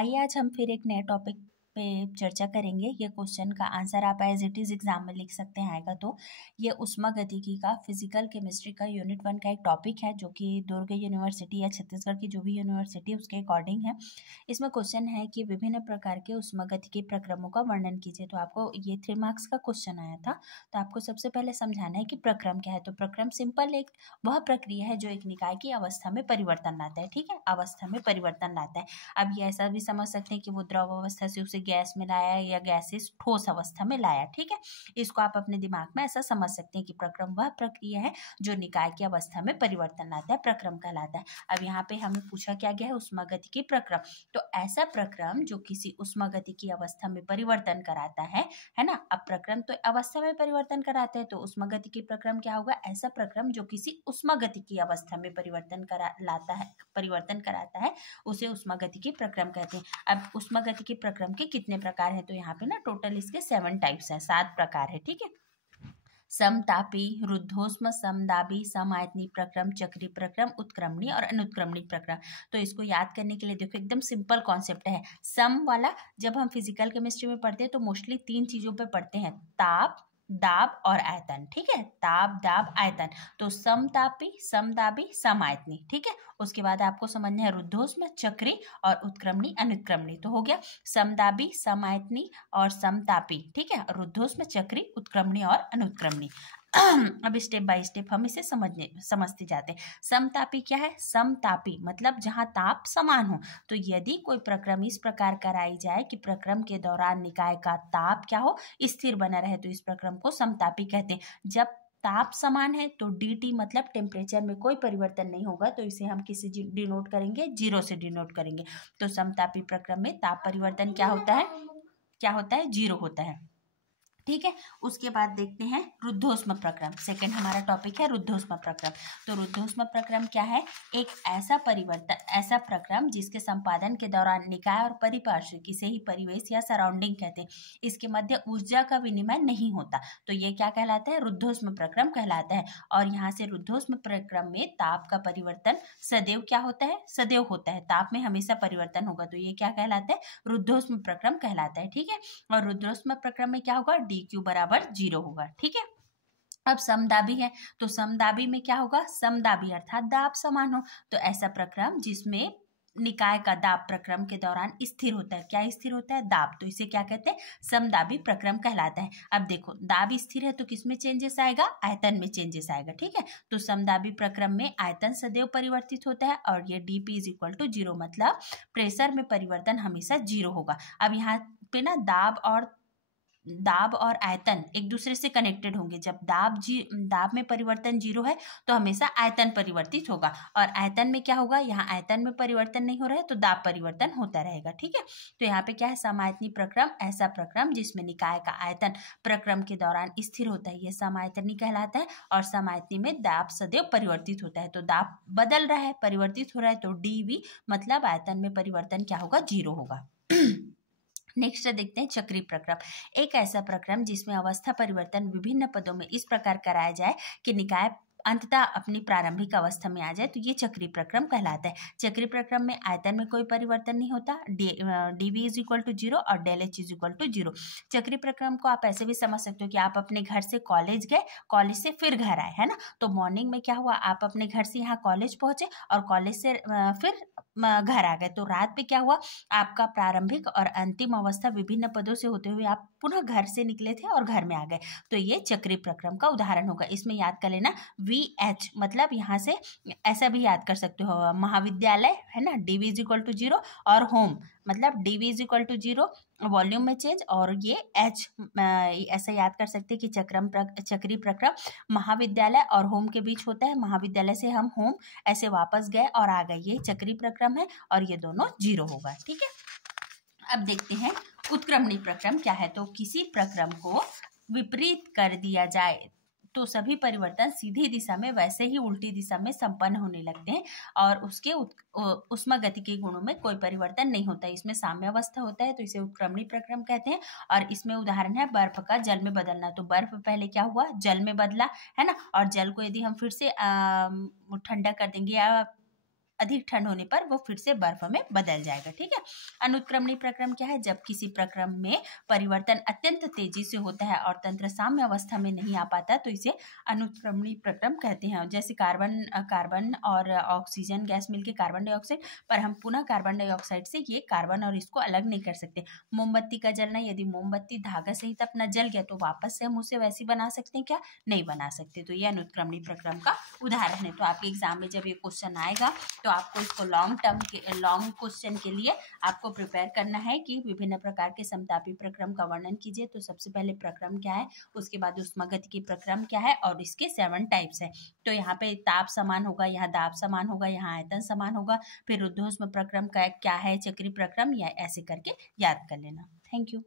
आइए आज हम फिर एक नए टॉपिक पे चर्चा करेंगे। ये क्वेश्चन का आंसर आप एज इट इज़ एग्जाम में लिख सकते हैं आएगा तो। ये ऊष्मागतिकी का फिजिकल केमिस्ट्री का यूनिट 1 का एक टॉपिक है जो कि दुर्ग यूनिवर्सिटी या छत्तीसगढ़ की जो भी यूनिवर्सिटी है उसके अकॉर्डिंग है। इसमें क्वेश्चन है कि विभिन्न प्रकार के ऊष्मागतिकी प्रक्रमों का वर्णन कीजिए। तो आपको ये 3 मार्क्स का क्वेश्चन आया था। तो आपको सबसे पहले समझाना है कि प्रक्रम क्या है। तो प्रक्रम सिंपल एक वह प्रक्रिया है जो एक निकाय की अवस्था में परिवर्तन लाता है। ठीक है, अवस्था में परिवर्तन लाता है। अब ये ऐसा भी समझ सकते हैं कि वो द्रव अवस्था से उसे गैस में लाया या गैस से ठोस अवस्था में लाया। ठीक है, इसको आप अपने दिमाग में ऐसा समझ सकते हैं कि प्रक्रम वह प्रक्रिया है जो निकाय की अवस्था में परिवर्तन लाता है, प्रक्रम कहलाता है। अब यहाँ पे हमें पूछा क्या गया है, ऊष्मागतिकी प्रक्रम। तो ऐसा प्रक्रम जो किसी ऊष्मागतिकी अवस्था में परिवर्तन कराता है ना। अब प्रक्रम तो अवस्था में परिवर्तन कराते हैं, तो ऊष्मागतिकी प्रक्रम क्या होगा, ऐसा प्रक्रम जो किसी ऊष्मागतिकी अवस्था में परिवर्तन कराता है उसे ऊष्मागतिकी प्रक्रम कहते हैं। अब ऊष्मागतिकी प्रक्रम के कितने प्रकार हैं, तो यहाँ पे ना टोटल इसके 7 टाइप्स हैं, 7 प्रकार है। ठीक है, समतापी, रुद्धोष्म, समदाबी, समायतनी प्रक्रम, चक्री प्रक्रम, उत्क्रमणी और अनुत्क्रमणी प्रक्रम। तो इसको याद करने के लिए देखो एकदम सिंपल कॉन्सेप्ट है। सम वाला जब हम फिजिकल केमिस्ट्री में पढ़ते हैं तो मोस्टली 3 चीजों पे पढ़ते हैं, ताप, दाब और आयतन। ठीक है, ताप, दाब, आयतन। तो समतापी, समदाबी, समायतनी। ठीक है, उसके बाद आपको समझना है रुद्धोष्म, चक्री और उत्क्रमणी, अनुत्क्रमणी। तो हो गया समदाबी, समायतनी और समतापी। ठीक है, रुद्धोष्म, चक्री, उत्क्रमणी और अनुत्क्रमणी। अब स्टेप बाय स्टेप हम इसे समझते जाते हैं। समतापी क्या है, समतापी मतलब जहां ताप समान हो। तो यदि कोई प्रक्रम इस प्रकार कराई जाए कि प्रक्रम के दौरान निकाय का ताप क्या हो, स्थिर बना रहे, तो इस प्रक्रम को समतापी कहते हैं। जब ताप समान है तो dt मतलब टेम्परेचर में कोई परिवर्तन नहीं होगा, तो इसे हम किसी डिनोट करेंगे, 0 से डिनोट करेंगे। तो समतापी प्रक्रम में ताप परिवर्तन क्या होता है, 0 होता है। ठीक है, उसके बाद देखते हैं रुद्धोष्म प्रक्रम। सेकंड हमारा टॉपिक है रुद्धोष्म प्रक्रम। तो रुद्धोष्म प्रक्रम क्या है, एक ऐसा प्रक्रम जिसके संपादन के दौरान निकाय और परिपार्श्व किसी ही परिवेश या सराउंडिंग कहते हैं, इसके मध्य ऊर्जा का विनिमय नहीं होता, तो ये क्या कहलाता है, रुद्धोष्म प्रक्रम कहलाता है। और यहाँ से रुद्धोष्म प्रक्रम में ताप का परिवर्तन सदैव क्या होता है, सदैव होता है, ताप में हमेशा परिवर्तन होगा, तो ये क्या कहलाता है, रुद्धोष्म प्रक्रम कहलाता है। ठीक है, और रुद्धोष्म प्रक्रम में क्या होगा, dq बराबर 0 होगा। ठीक है, अब समदाबी है, तो समदाबी में क्या होगा, समदाबी अर्थात दाब समान हो, तो ऐसा प्रक्रम जिसमें निकाय का दाब प्रक्रम के दौरान स्थिर होता है। क्या स्थिर होता है, दाब, तो इसे क्या कहते हैं, समदाबी प्रक्रम कहलाता है। अब देखो दाब स्थिर है तो किसमें चेंजेस आएगा, आयतन में चेंजेस आएगा। ठीक है, तो समदाबी प्रक्रम में आयतन सदैव परिवर्तित होता है और ये dp = 0 मतलब प्रेशर में परिवर्तन हमेशा 0 होगा। अब यहाँ पे ना दाब और आयतन एक दूसरे से कनेक्टेड होंगे। जब दाब में परिवर्तन 0 है तो हमेशा आयतन परिवर्तित होगा, और आयतन में क्या होगा, यहाँ आयतन में परिवर्तन नहीं हो रहा है तो दाब परिवर्तन होता रहेगा। ठीक है, तो यहाँ पे क्या है, समायतनी प्रक्रम, ऐसा प्रक्रम जिसमें निकाय का आयतन प्रक्रम के दौरान स्थिर होता है, यह समायतनी कहलाता है। और समायतनी में दाब सदैव परिवर्तित होता है, तो दाब बदल रहा है, परिवर्तित हो रहा है, तो dV मतलब आयतन में परिवर्तन क्या होगा, 0 होगा। नेक्स्ट देखते हैं चक्री प्रक्रम। एक ऐसा प्रक्रम जिसमें अवस्था परिवर्तन विभिन्न पदों में इस प्रकार कराया जाए कि निकाय अंततः अपनी प्रारंभिक अवस्था में आ जाए, तो ये चक्री प्रक्रम कहलाता है। चक्री प्रक्रम में आयतन में कोई परिवर्तन नहीं होता, dV = 0 और ΔH = 0। चक्री प्रक्रम को आप ऐसे भी समझ सकते हो कि आप अपने घर से कॉलेज गए, कॉलेज से फिर घर आए, है ना। तो मॉर्निंग में क्या हुआ, आप अपने घर से यहाँ कॉलेज पहुंचे और कॉलेज से फिर घर आ गए, तो रात पे क्या हुआ, आपका प्रारंभिक और अंतिम अवस्था विभिन्न पदों से होते हुए आप पुनः घर से निकले थे और घर में आ गए, तो ये चक्री प्रक्रम का उदाहरण होगा। इसमें याद कर लेना VH मतलब यहाँ से ऐसा भी याद कर सकते हो, महाविद्यालय, है ना, dV = 0 और होम मतलब dV = 0 वॉल्यूम में चेंज, और ये H ऐसा याद कर सकते हैं कि चक्री प्रक्रम महाविद्यालय और होम के बीच होता है। महाविद्यालय से हम होम ऐसे वापस गए और आ गए, ये चक्री प्रक्रम है और ये दोनों 0 होगा। ठीक है, अब देखते हैं उत्क्रमणी प्रक्रम क्या है। तो किसी प्रक्रम को विपरीत कर दिया जाए तो सभी परिवर्तन सीधी दिशा में वैसे ही उल्टी दिशा में संपन्न होने लगते हैं और उसके ऊष्मागतिकी गुणों में कोई परिवर्तन नहीं होता है। इसमें साम्य अवस्था होता है, तो इसे उत्क्रमणी प्रक्रम कहते हैं। और इसमें उदाहरण है बर्फ का जल में बदलना। तो बर्फ पहले क्या हुआ, जल में बदला, है ना, और जल को यदि हम फिर से ठंडा कर देंगे या अधिक ठंड होने पर वो फिर से बर्फ में बदल जाएगा। ठीक है। अनुत्क्रमणीय प्रक्रम क्या है? जब किसी प्रक्रम में परिवर्तन अत्यंत तेजी से होता है और तंत्र साम्य अवस्था में नहीं आ पाता तो इसे अनुत्क्रमणीय प्रक्रम कहते हैं। जैसे कार्बन और ऑक्सीजन गैस मिलके कार्बन डाइऑक्साइड, पर हम पुनः कार्बन डाइऑक्साइड से ये कार्बन और इसको अलग नहीं कर सकते। मोमबत्ती का जलना, यदि मोमबत्ती धागा सहित अपना जल गया तो वापस से हम उसे वैसी बना सकते हैं क्या? नहीं बना सकते। तो ये अनुत्क्रमणीय प्रक्रम का उदाहरण है। तो आपके एग्जाम में जब ये क्वेश्चन आएगा तो आपको इसको लॉन्ग क्वेश्चन के लिए आपको प्रिपेयर करना है कि विभिन्न प्रकार के समतापी प्रक्रम का वर्णन कीजिए। तो सबसे पहले प्रक्रम क्या है, उसके बाद ऊष्मागतिकी प्रक्रम क्या है और इसके 7 टाइप्स है। तो यहाँ पे ताप समान होगा, यहाँ दाब समान होगा, यहाँ आयतन समान होगा, फिर ऊर्ध्वउष्म प्रक्रम का क्या है, चक्रीय प्रक्रम, या ऐसे करके याद कर लेना। Thank you.